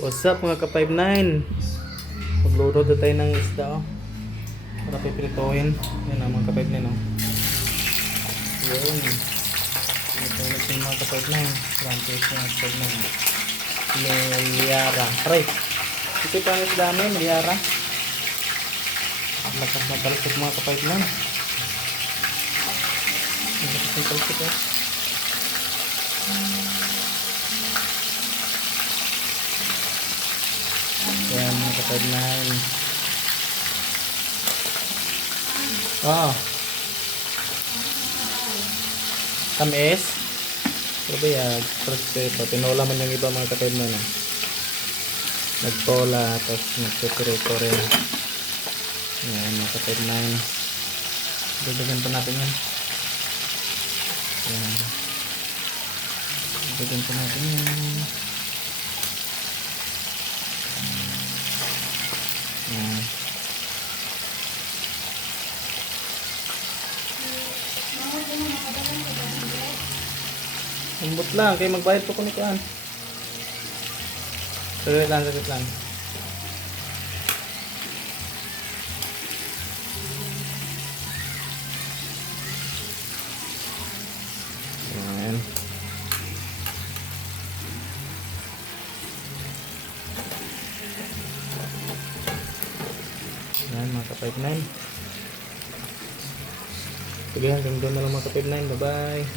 What's up mga ka-59? Magluto na tayo ng isda para pipirituhin. Yan ang mga ka-59 Yun. Ito yung mga ka-59. Rampe yung mga ka-59. Meliara. Aray! Ito pa ang isda namin, Meliara. Lakas na talsik mga ka-59. Lakas na talsik Yan mga ka-59. Tamis. Pero yan, prospeto. Tinola man yung iba mga ka-59 Nagtola, tapos nagpipirito rin. Yan mga ka-59. Dagdagan pa natin yan. Yan. Dagdagan pa natin yan. Yan. Umbot lang, kayo magbayad po kung ikuan. Saglit lang. Yan. Yan mga ka-59. Sige, hanggang doon na lang mga ka-59. Bye bye.